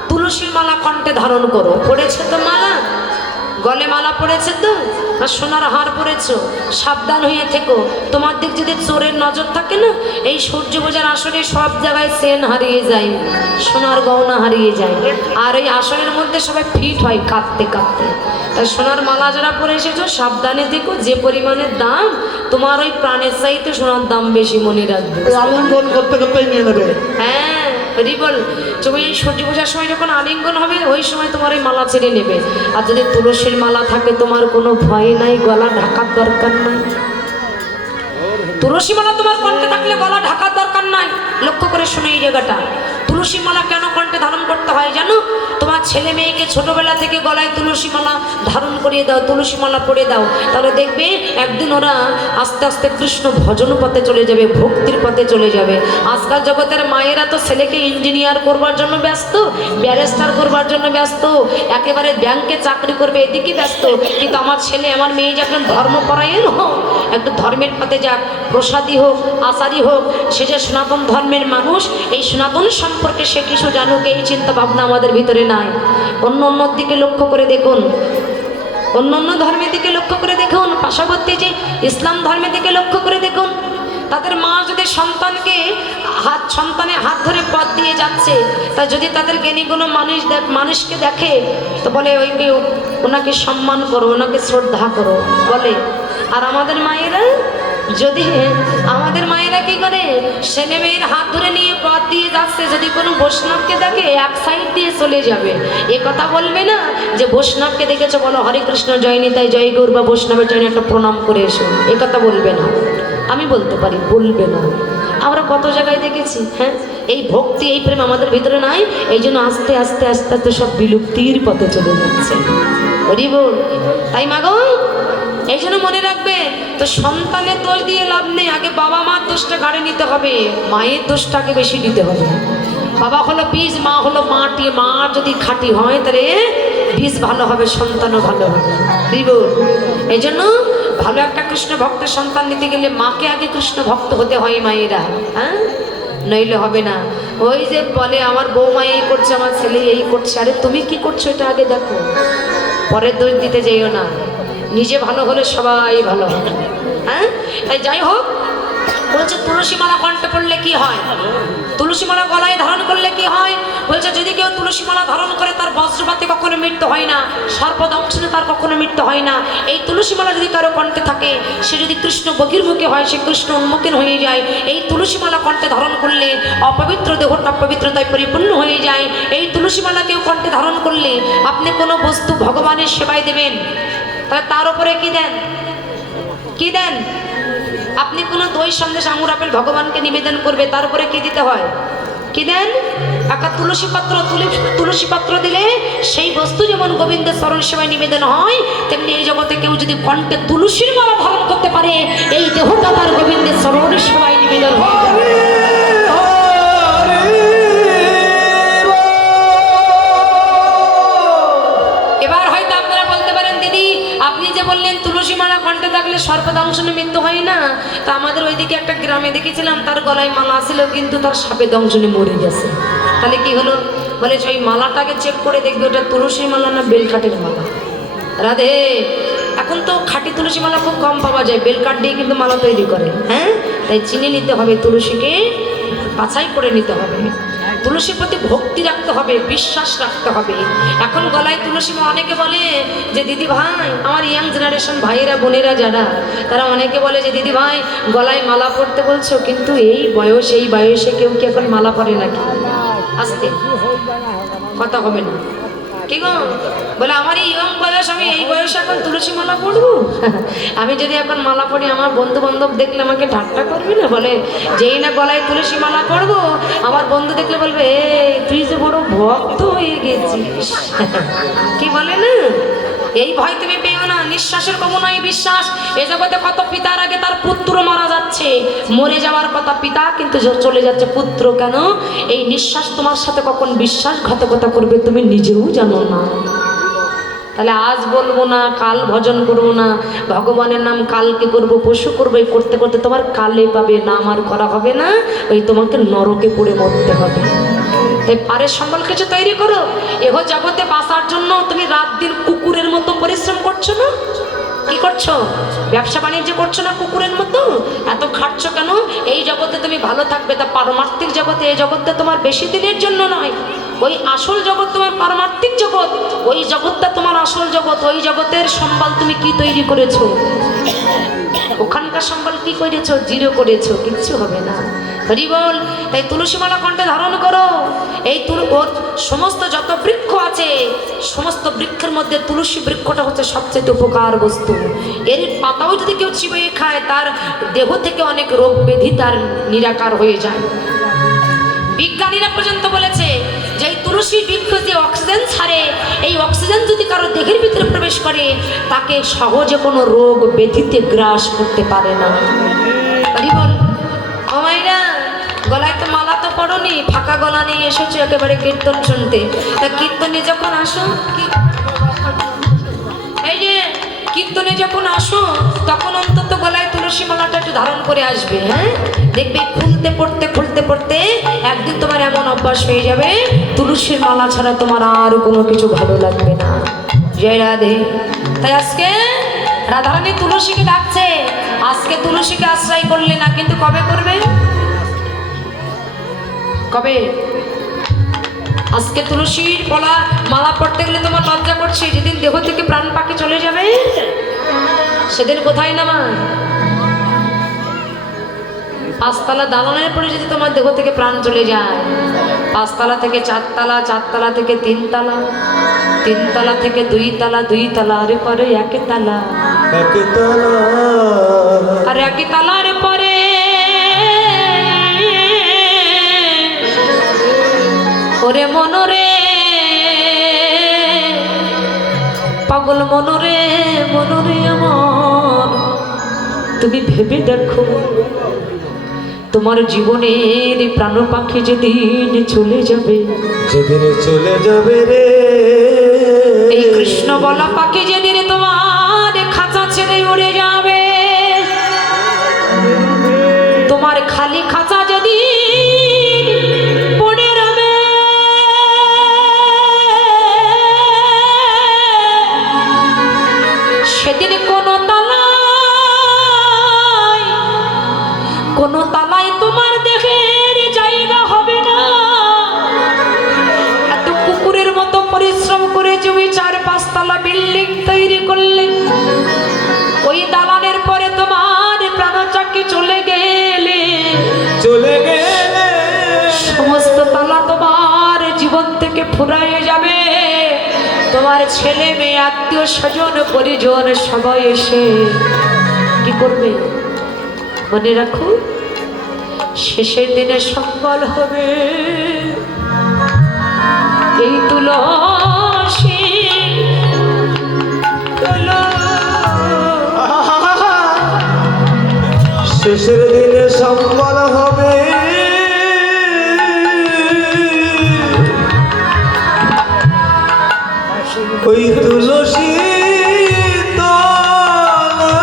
তুলসীর মালা কণ্ঠে ধারণ করো। পড়েছে তো মালা? গলে মালা পড়েছে তো, আর সোনার হার পড়েছ? সাবধান হয়ে থেকো। তোমার দিক যদি চোরের নজর থাকে না, এই সূর্য পূজার আসরে সব জায়গায় সেন হারিয়ে যায়, সোনার গহনা হারিয়ে যায়, আর এই আসরের মধ্যে সবাই ফিট হয় কাঁদতে কাঁদতে। তাই সোনার মালা যারা পরে এসেছো সাবধানে থেকো, যে পরিমাণের দাম, তোমার ওই প্রাণের চাইতে সোনার দাম বেশি, মনে রাখবে। আলিঙ্গন করতে করতেই নিয়ে নেবে। হ্যাঁ, বল তুমি এই সূর্য পূজার সময় যখন আলিঙ্গন হবে, ওই সময় তোমার এই মালা ছেড়ে নেবে। আর যদি তুলসীর মালা থাকে, তোমার কোনো ভয় নাই, গলা ঢাকার দরকার নাই। তুলসী মালা তোমার কণ্ঠে থাকলে গলা ঢাকার দরকার নাই। লক্ষ্য করে শুনে এই জায়গাটা, তুলসী মালা কেন কণ্ঠে ধারণ করতে হয় জানো? তোমার ছেলে মেয়েকে ছোটবেলা থেকে গলায় তুলসী মালা ধারণ করিয়ে দাও, তুলসী মালা পরে দাও, তাহলে দেখবে একদিন ওরা আস্তে আস্তে কৃষ্ণ ভজন পথে চলে যাবে, ভক্তির পথে চলে যাবে। আজকাল জগতের মায়েরা তো ছেলেকে ইঞ্জিনিয়ার করবার জন্য ব্যস্ত, ব্যারিস্টার করবার জন্য ব্যস্ত, একেবারে ব্যাংকে চাকরি করবে এদিকে ব্যস্ত। কিন্তু আমার ছেলে আমার মেয়ে যখন ধর্মপরায়ণ হোক, একটু ধর্মের পথে যাক, প্রসাদী হোক, আচারী হোক, সে যে সনাতন ধর্মের মানুষ, এই সনাতন সম্পর্কে সে কিছু জানুক, এই চিন্তা ভাবনা আমাদের ভিতরে নাই। অন্য অন্য দিকে লক্ষ্য করে দেখুন, অন্য অন্য ধর্মের দিকে লক্ষ্য করে দেখুন, পার্শ্ববর্তী যে ইসলাম ধর্মের দিকে লক্ষ্য করে দেখুন। তাদের মা যদি সন্তানের হাত ধরে পথ দিয়ে যাচ্ছে, তা যদি তাদের জ্ঞানী কোনো মানুষকে দেখে, তো বলে ওইকে ওনাকে সম্মান করো, ওনাকে শ্রদ্ধা করো বলে। আর আমাদের মায়েরা কি করে? ছেলে মেয়ের হাত ধরে নিয়ে পথ দিয়ে যাচ্ছে, যদি কোনো বৈষ্ণবকে দেখে এক সাইড দিয়ে চলে যাবে। এ কথা বলবে না যে বৈষ্ণবকে দেখেছো, বলো হরে কৃষ্ণ জয় নিতাই জয় গৌর, বা বৈষ্ণবের জন্য একটা প্রণাম করে এসো, এ কথা বলবে না। আমি বলতে পারি বলবে না। আমরা কত জায়গায় দেখেছি। হ্যাঁ, এই ভক্তি এই প্রেম আমাদের ভিতরে নাই, এই জন্য আস্তে আস্তে আস্তে আস্তে সব বিলুপ্তির পথে চলে যাচ্ছে। হরি বল। তাই মাগো, এই জন্য মনে রাখবে, তো সন্তানের দোষ দিয়ে লাভ নেই, আগে বাবা মার দোষটা গাড়ি নিতে হবে, মায়ের দোষটাকে বেশি নিতে হবে। বাবা হলো বীজ, মা হলো মাটি। মা যদি খাঁটি হয় তাহলে বীজ ভালো হবে, সন্তানও ভালো হবে। এই জন্য ভালো একটা কৃষ্ণ ভক্তের সন্তান নিতে গেলে মাকে আগে কৃষ্ণ ভক্ত হতে হয় মায়েরা। হ্যাঁ, নইলে হবে না। ওই যে বলে আমার বৌমা এই করছে, আমার ছেলে এই করছে, আরে তুমি কি করছো এটা আগে দেখো, পরের দোষ দিতে যেও না। নিজে ভালো হলে সবাই ভালো হবে। হ্যাঁ, তাই যাই হোক, বলছে তুলসী মালা কণ্ঠে পড়লে কি হয়, তুলসী মালা গলায় ধারণ করলে কি হয়? বলছে যদি কেউ তুলসী মালা ধারণ করে, তার বজ্রপাতে কখনো মৃত্যু হয় না, সর্পদংশনে তার কখনো মৃত্যু হয় না। এই তুলসী মালা যদি কারো কণ্ঠে থাকে, সে যদি কৃষ্ণ বহির্মুখী হয়, সে কৃষ্ণ উন্মুখী হয়ে যায়। এই তুলসী মালা কণ্ঠে ধারণ করলে অপবিত্র দেহটা পবিত্রতায় পরিপূর্ণ হয়ে যায়। এই তুলসী মালা কেউ কণ্ঠে ধারণ করলে, আপনি কোনো বস্তু ভগবানের সেবায় দেবেন, তাহলে তার উপরে কি দেন? কি দেন? আপনি কোনো দই সন্দেশ আঙুর আপেল ভগবানকে নিবেদন করবে, তার উপরে কি দিতে হয়? কি দেন? একটা তুলসী পাত্র দিলে সেই বস্তু যেমন গোবিন্দের চরণ সেবায় নিবেদন হয়, তেমনি এই জগতে কেউ যদি কণ্ঠে তুলসীর মালা ধারণ করতে পারে, এই দেহটা তার গোবিন্দের চরণ সেবায় নিবেদন হয়। দংশনে মৃত্যু হয় না? তা আমাদের ওইদিকে একটা গ্রামে দেখেছিলাম, তার গলায় মালা ছিল কিন্তু তার সাপে দংশনে মরে গেছে। তাহলে কি হলো? বলে ওই মালাটাকে চেক করে দেখবে ওটা তুলসীর মালা না বেলকাঠের মালা। রাধে, এখন তো খাঁটি তুলসী মালা খুব কম পাওয়া যায়, বেলকাঠ দিয়ে কিন্তু মালা তৈরি করে। হ্যাঁ, তাই চিনে নিতে হবে, তুলসীকে বাছাই করে নিতে হবে, তুলসীর প্রতি ভক্তি রাখতে হবে, বিশ্বাস রাখতে হবে। এখন গলায় তুলসী মালা, অনেকে বলে যে দিদি ভাই, আমার ইয়াং জেনারেশন ভাইয়েরা বোনেরা যারা, তারা অনেকে বলে যে দিদি ভাই গলায় মালা পরতে বলছো, কিন্তু এই বয়সে কেউ কি এখন মালা পরে নাকি? আস্তে কথা হবে না, কি গো? বলে আমার এই ইয়ং বয়স, আমি এই বয়সে এখন তুলসী মালা পরবো? আমি যদি এখন মালা পড়ি আমার বন্ধু বান্ধব দেখলে আমাকে ঠাট্টা করবে না? বলে যেই না গলায় তুলসী মালা পরবো, আমার বন্ধু দেখলে বলবে এই তুই যে বড় ভক্ত হয়ে গেছিস। কি বলে না? এই ভয় তুমি পেও না, নিঃশ্বাসের কমনাই বিশ্বাস। এ জগতে কত পিতার আগে তার পুত্র মারা যাচ্ছে, মরে যাওয়ার কথা পিতা, কিন্তু চলে যাচ্ছে পুত্র। কেন? এই নিঃশ্বাস তোমার সাথে কখন বিশ্বাসঘাতকতা করবে তুমি নিজেও জানো না। তাহলে আজ বলবো না, কাল ভজন করবো না, ভগবানের নাম কালকে করব, পশু করবো, এই করতে করতে তোমার কালে পাবে, নাম আর করা হবে না, ওই তোমাকে নরকে পড়ে মরতে হবে। এই পারের সম্বল কিছু তৈরি করো। এহ জগতে বাঁচার জন্য তুমি রাত দিন কুকুরের মতো পরিশ্রম করছো না? কি করছো? ব্যবসা বাণিজ্য করছো না কুকুরের মতো? এত খাটছো কেন? এই জগতে তুমি ভালো থাকবে, তা পারমার্থিক জগতে, এই জগতে তোমার বেশি দিনের জন্য নয়। ওই আসল জগৎ তোমার পারমার্থিক জগৎ, ওই জগৎটা তোমার আসল জগৎ। ওই জগতের সম্বল তুমি কি তৈরি করেছো? ওখানকার সম্বল কি করেছো? জিরো করেছো, কিচ্ছু হবে না। হরি বল। তাই তুলসী মালা কণ্ঠে ধারণ করো। এই সমস্ত যত বৃক্ষ আছে, সমস্ত বৃক্ষের মধ্যে তুলসী বৃক্ষটা হচ্ছে সবচেয়ে উপকার বস্তু। এর পাতাও যদি কেউ চিবিয়ে খায়, তার দেহ থেকে অনেক রোগ ব্যাধি তার নিরাকার হয়ে যায়। বিজ্ঞানীরা পর্যন্ত বলেছে যে এই তুলসী বৃক্ষ যে অক্সিজেন ছাড়ে, এই অক্সিজেন যদি কারো দেহের ভিতরে প্রবেশ করে, তাকে সহজে কোনো রোগ ব্যাধিতে গ্রাস করতে পারে না। হরি বল। ও মাইরা, গলায় তো মালা তো পড়োনি, ফাঁকা গলা নিয়ে এসেছো একেবারে কীর্তন শুনতে। তা কীর্তনে যখন আসো, এই যে কীর্তনে যখন আসো, তখন অন্তত গলায় তুলসী মালাটা একটু ধারণ করে আসবে। হ্যাঁ, দেখবে খুলতে পড়তে একদিন তোমার এমন অভ্যাস হয়ে যাবে, তুলসীর মালা ছাড়া তোমার আর কোনো কিছু ভালো লাগবে না। জয় রাধে। তাই আজকে রাধারানী তুলসীকে ডাকছে, আজকে তুলসীকে আশ্রয় করলে না, কিন্তু কবে করবে? কবে? আজকে তুলসীর মালা পড়তে গেলে তোমার লজ্জা করছে, যেদিন দেহ থেকে প্রাণ পাখি চলে যাবে সেদিন কোথায় নামা? পাঁচতলা দালানের পরে যদি তোমার দেহ থেকে প্রাণ চলে যায়, পাঁচতলা থেকে চারতলা, চারতলা থেকে তিনতলা, তিনতলা থেকে দুইতলা, দুইতলা আরে পরে একে তালা, আর একে তালার পরে ওরে মনরে পাগল, মনরে মনরে আমার, তুমি ভেবে দেখো তোমার জীবনের প্রাণ পাখি যেদিন চলে যাবে, যেদিন চলে যাবে রে, এই কৃষ্ণ বলা পাখি যেদিন তোমার খাঁচা ছেড়ে উড়ে যাবে, তোমার খালি খাঁচা যদি পড়ে রবে, সেদিন কোনো তালায় তোমার দেহের জায়গা হবে না। এত কুকুরের মতো পরিশ্রম করে তুমি 4-5 তলা বিল্ডিং তৈরি করলে, ওই দালানের পরে তোমার প্রাণচাকি চলে গেলে সমস্ত তালা তোমার জীবন থেকে ফুরাইয়ে যাবে। তোমার ছেলে মেয়ে, আত্মীয় স্বজন, পরিজন সবাই এসে কি করবে? মনে রাখো, শেষের দিনে সম্বল হবে এই তুলসী। শেষের দিনে সম্বল হবে ওই তুলসী তলা।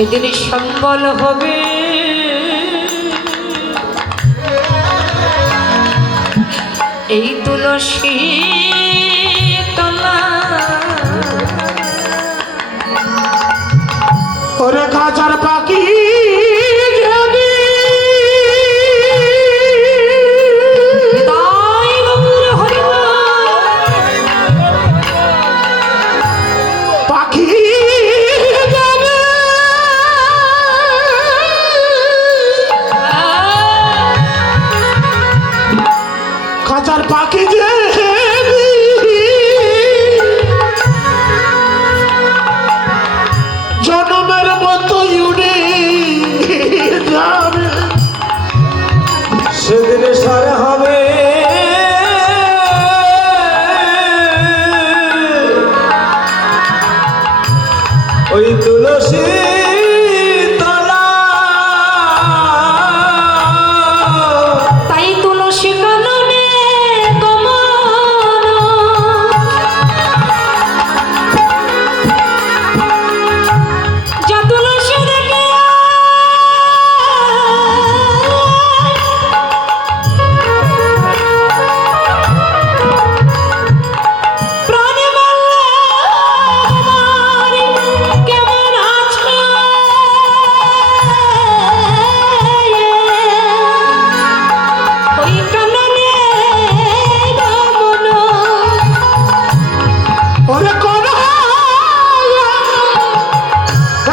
সেদিন সম্বল হবে এই তুলসী তলা। ওরে কাঁচার পাখি তাই গৌর হরিবল। পাখি কাঁচার পাখি যে জনমের মতো উড়ে যাবে সেদিন সার হবে ওই তুলসী তলা। তাই তুলসী কাননে গমন যা তুলসী দেখে প্রাণে বলল আমার কেমন আছে। ওই কাননে গমন ওরে কোন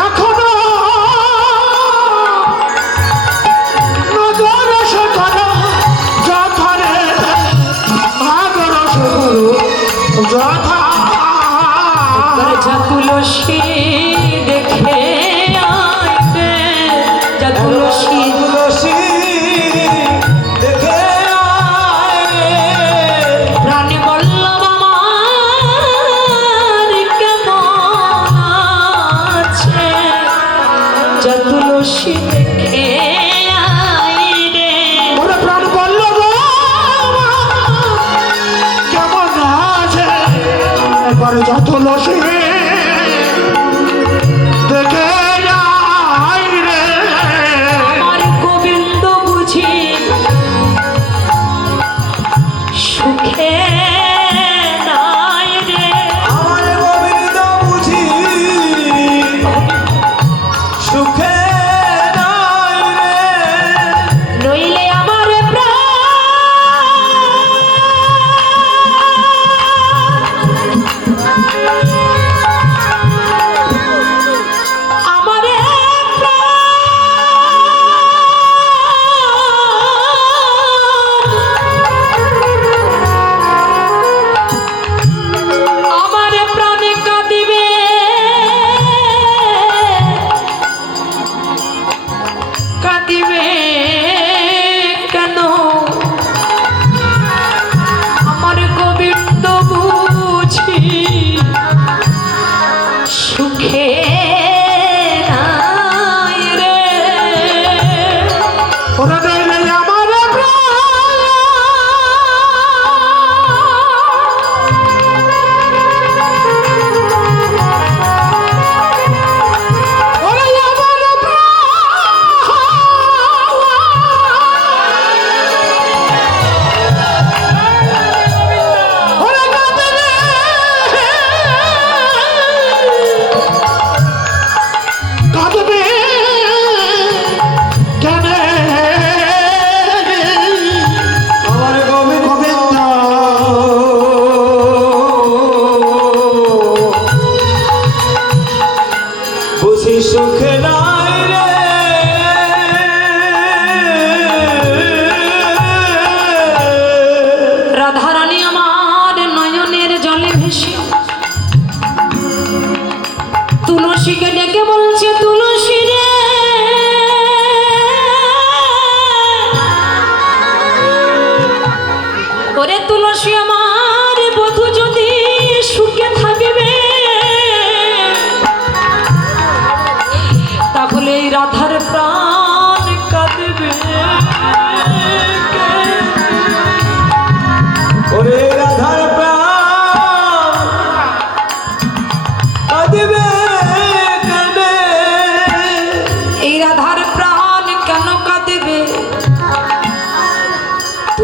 এখনো নগর সেখানে যথারে ভাগর সেগুলো যথা যা তুলসী দেখে আইবে যা তুলসী তুলসী দেখে প্রাণে বল্লভ আমার কেমন আছে। যা তুলসী দেখে আইরে ওরে প্রাণ বলল কেমন আছে একবার যত লসে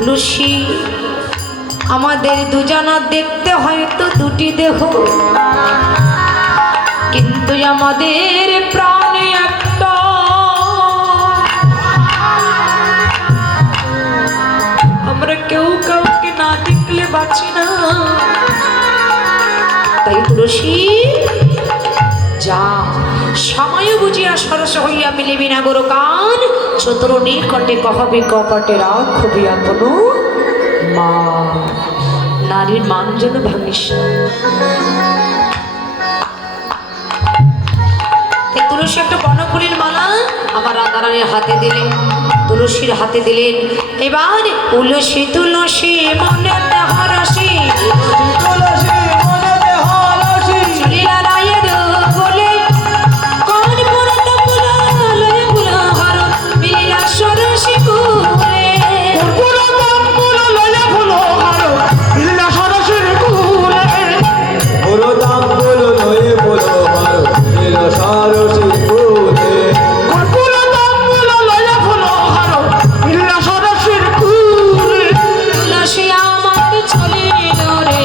তুলসী আমাদের দুজনা দেখতে হয়তো দুটি দেহ, কিন্তু আমাদের প্রাণে একটা। আমরা কেউ কাউকে না দেখলে বাঁচি না। তাই তুলসী যা সময় বুঝিয়া সরস হইয়া মিলিবি না গোর কান, চতুর নিকটে কহবি কপটে রাখবি আপন মা। নারীর মান যেন ভাঙিস না। তুলসী একটা বনফুলের মালা আমার রাধারানীর হাতে দিলেন, তুলসীর হাতে দিলেন। এবার তুলসী তুলসী মনে হরসি চলিলা রায়ের বলে কোন পুরত পুলালয় পুলহর মিলিলা সরসি কুলে। তুলসী আমার চলিল রে,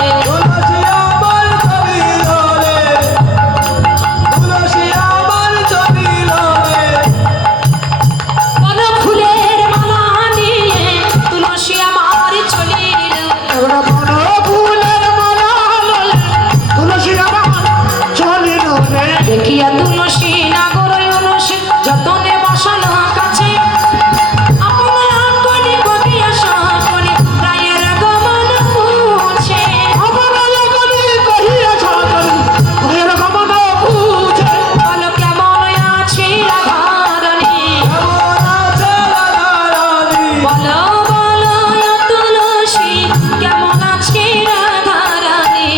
বন ফুলের মালা নিয়ে তুলসী আমার চলিল। দেখিয়া তুলসী নাগর অনুসী যতনে বসানো কাছে, আপন আকনে বকিয়া সকলে রায়ের গমন পুছে। বলো কেমন আছে রাধারানী, বলো বলো তুলসী কেমন আছে রাধারানী।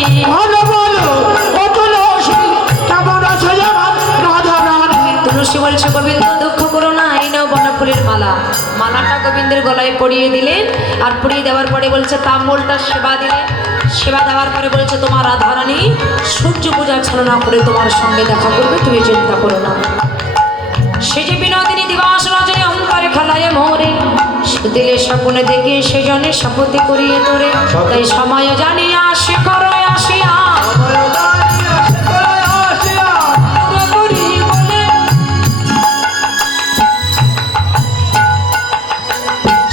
তুলসী বলছে গোবিন্দ দুঃখ করো না, এই নাও বনফুলের মালা। মালাটা গোবিন্দের গলায় পরিয়ে দিলেন, আর পরিয়ে দেওয়ার পরে বলছে তাম্বুলটা সেবা দিলেন। সেবা দেওয়ার পরে বলছে তোমার রাধারানী সূর্য পূজা ছলনা করে তোমার সঙ্গে দেখা করবে, তুমি চিন্তা করো না। সে যে বিনোদিনী দিবস রজনী অহংকারে খেলায় মোরে, দিলে স্বপ্নে দেখে সেজনে শপথে করিয়ে তোরে। তাই সময় জানিয়া সে করো আসিয়া করি বলে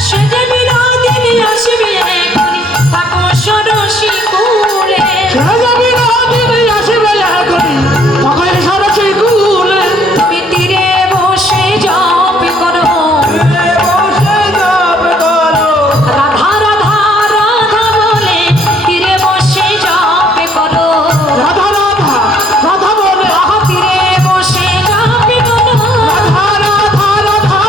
সে যে বিনোদিনী আসবে এখনি থাকো সরসী কুলে। তুমি তীরে বসে জপ করো রাধা রাধা রাধা বলে, তীরে বসে জপ করো রাধা তীরে বসে জপ করো রাধা রাধা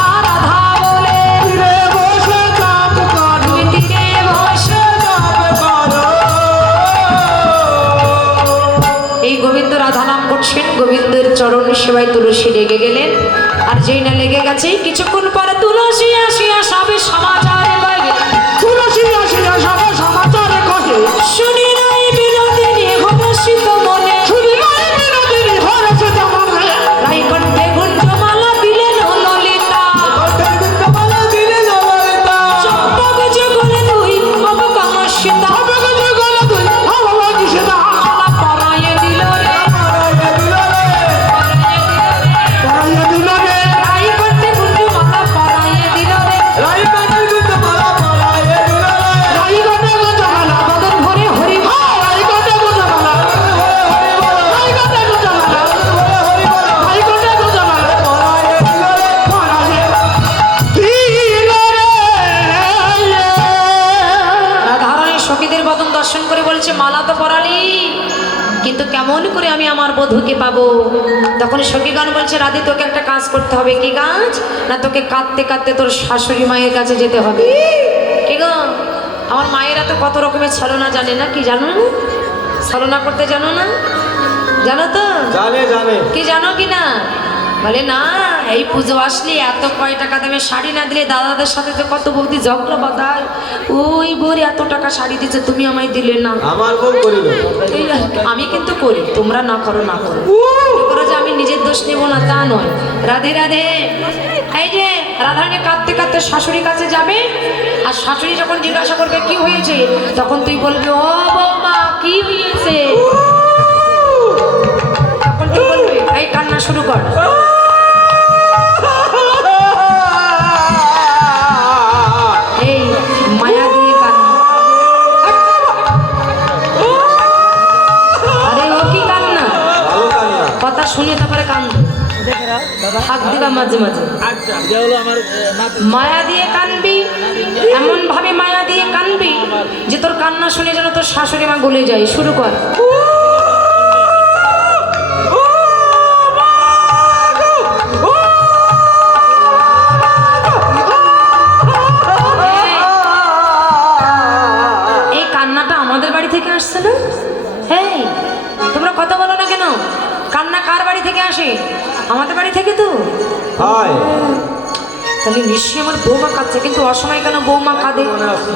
রাধা বলে, তুমি তীরে বসে। এই গোবিন্দ রাধা নাম করছেন, গোবিন্দের চরণ সেবায় তুলসী লেগে গেলেন। আর যেই না লেগে গেছে কিছুক্ষণ পরে তুলসী আসিয়া সবে সমাচারে কয়ে, শুনি নাই বিনোদিনী হরষিত মনে, রাইকণ্ঠে গুঞ্জমালা দিলেন ললিতা, চম্পক যুগলে দুই অবকামসিতা, মালা পরায়ে দিল রে, রাইকণ্ঠে গুঞ্জমালা পরায়ে দিল রে। বদন ভরে হরি রাধারানী সখীদের বদন দর্শন করে বলছে মালা তো পরালি, কিন্তু কেমন করে আমি আমার বধূকে পাবো? তখন সখীগণ বলছে রাধে তোকে একটা কাজ করতে হবে। কি কাজ? না তোকে কাঁদতে কাঁদতে তোর শাশুড়ি মায়ের কাছে যেতে হবে। কি গো, আমার মায়েরা তো কত রকমের ছলনা জানে না, কি জানো না? ছলনা করতে জানো না? জানো তো? জানে কি জানো কি না? বলে না, এই পুজো আসলে এত কয় টাকা দামে শাড়ি না দিলে দাদাদের সাথে তো কত বৌদি ঝগড়া বাঁধায়। ওই বোর এত টাকা শাড়ি দিচ্ছে, তুমি আমায় দিলে না। আমার বউ করিল। এই আর কি, আমি কিন্তু করি, তোমরা না করো না করো। করো যে আমি নিজের দোষ নেবো না তা নয়। রাধে রাধে। এই যে রাধারানী কাঁদতে কাঁদতে শাশুড়ির কাছে যাবে, আর শাশুড়ি যখন জিজ্ঞাসা করবে কি হয়েছে, তখন তুই বলবি ও বৌমা কি হয়েছে, তখন তুই বলবি এই কান্না শুরু কর। এই মায়া দিয়ে কান্না, আরে ও কি কান্না, কথা শুনে তারপরে কান্না হাত দিবা মাঝে মাঝে। মায়া দিয়ে কানবি, এমন ভাবে মায়া দিয়ে কানবি যে তোর কান্না শুনে যেন তোর শাশুড়ি মা গলে যায়। শুরু কর। এই কান্নাটা আমাদের বাড়ি থেকে আসছে না? হ্যাঁ, তোমরা কথা বলো না কেন? কান্না কার বাড়ি থেকে আসে? আমাদের বাড়ি থেকে তো। তাহলে নিশ্চয়ই আমার বৌমা কাঁদছে, কিন্তু অসময় কেন বৌমা কাঁদে?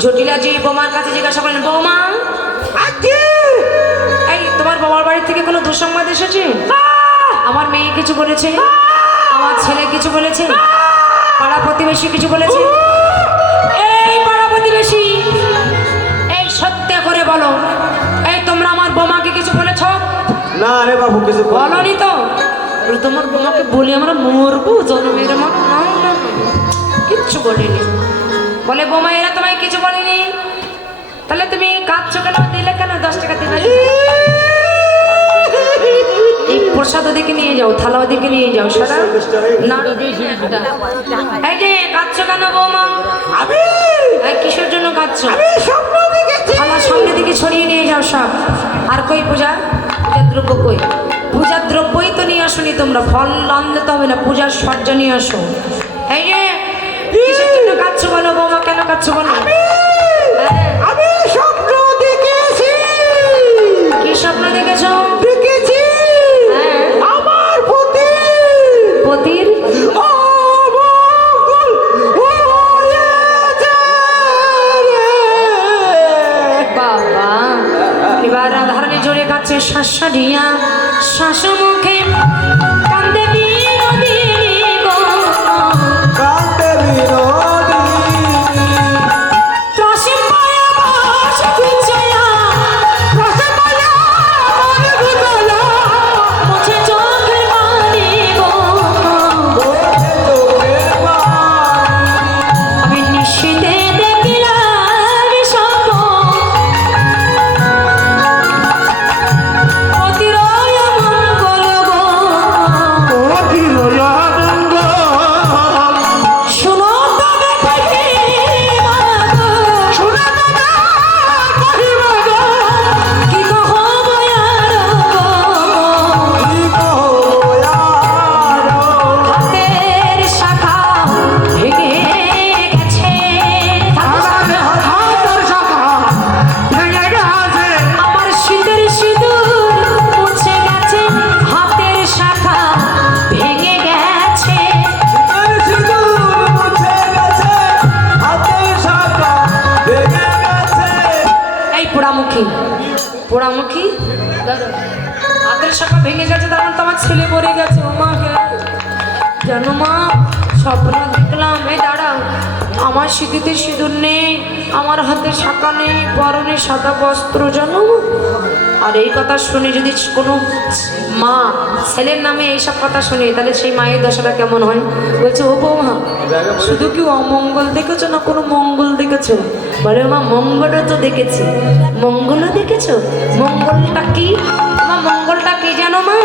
জটিলা যে বৌমার কাছে জিজ্ঞাসা করলেন, বৌমা এই তোমার বাবার বাড়ি থেকে কোনো দুঃসংবাদ এসেছে? আমার মেয়ে কিছু বলেছে, আমার ছেলে কিছু বলেছে, পাড়া প্রতিবেশী কিছু বলেছে? এই পাড়া প্রতিবেশী, এই সত্য করে বলো, এই তোমরা আমার বৌমাকে কিছু বলেছ? না রে বাবু, কিছু বলনি তো? তোমার বৌমাকে বলি আমরা মরবো জন্মের মা? কিচ্ছু বলিনি। বলে বৌমা এরা তোমায় কিছু বলেনি? তাহলে তুমি কাঁদছো কেন, দিলে কেন 10 টাকা দিলে? এই প্রসাদ ওদিকে নিয়ে যাও, থালা ওদিকে নিয়ে যাও। সারা না এই যে কাঁদছো কেন বৌমা? কিসের জন্য কাঁদছো? থালা সামনে দিকে ছড়িয়ে নিয়ে যাও সব। আর কই পূজা, পূজার দ্রব্য কই? পূজার দ্রব্যই তো নিয়ে আসোনি তোমরা, ফল আনলে তো হবে না, পূজার সজ্জা নিয়ে আসো। এই যে কিসের জন্য কাঁদছো বলো বৌমা, কেন কাঁদছো বলো? আমি স্বপ্ন দেখেছি। কি স্বপ্ন দেখেছো? দেখেছি আমার পতির বাবা। এবার রাধারানী জোরে কাছে শাসাডিয়া শ্বাস মুখে কান্দে বিনোদিনী গো, কান্দে বিনোদিনী। ত্রাসে পায়া বাস খুঁজয়া, ত্রাসে পায়া মনে গুজলা, মুছে চোখের পানি গো, ওঠে চোখের পানি। আমি নিশীথে দেখিলাম স্বপ্ন, অতিরয় মঙ্গল গো। শুনো তবে কহিমা গো, কি কহব আর গো, হাতের শাখা ভেঙে গেছে, আমার শীতের সিঁদুর মুছে গেছে, হাতের শাখা ভেঙে গেছে। এই পোড়ামুখী, পোড়ামুখী হাতের শাখা ভেঙে গেছে, তখন তো আমার ছেলে পড়ে গেছে। ও মা জানো মা, স্বপ্ন দেখলাম। এই দাঁড়াও, আমার সিঁথিতে সিঁদুর নেই, আমার হাতে শাখা নেই, পরনে সাদা বস্ত্র, জানো। আর এই কথা শুনে যদি কোনো মা ছেলের নামে এইসব কথা শুনে, তাহলে সেই মায়ের দশাটা কেমন হয়? বলছে ও বৌমা, শুধু কি অমঙ্গল দেখেছো না কোনো মঙ্গল দেখেছো? বলে মা মঙ্গলও তো দেখেছি। মঙ্গলও দেখেছো? মঙ্গলটা কি মা? মঙ্গলটা কি জানো মা?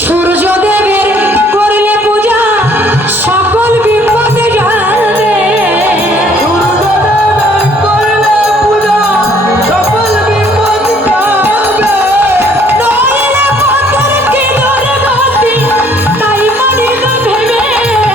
সূর্যদেবের করলে পূজা,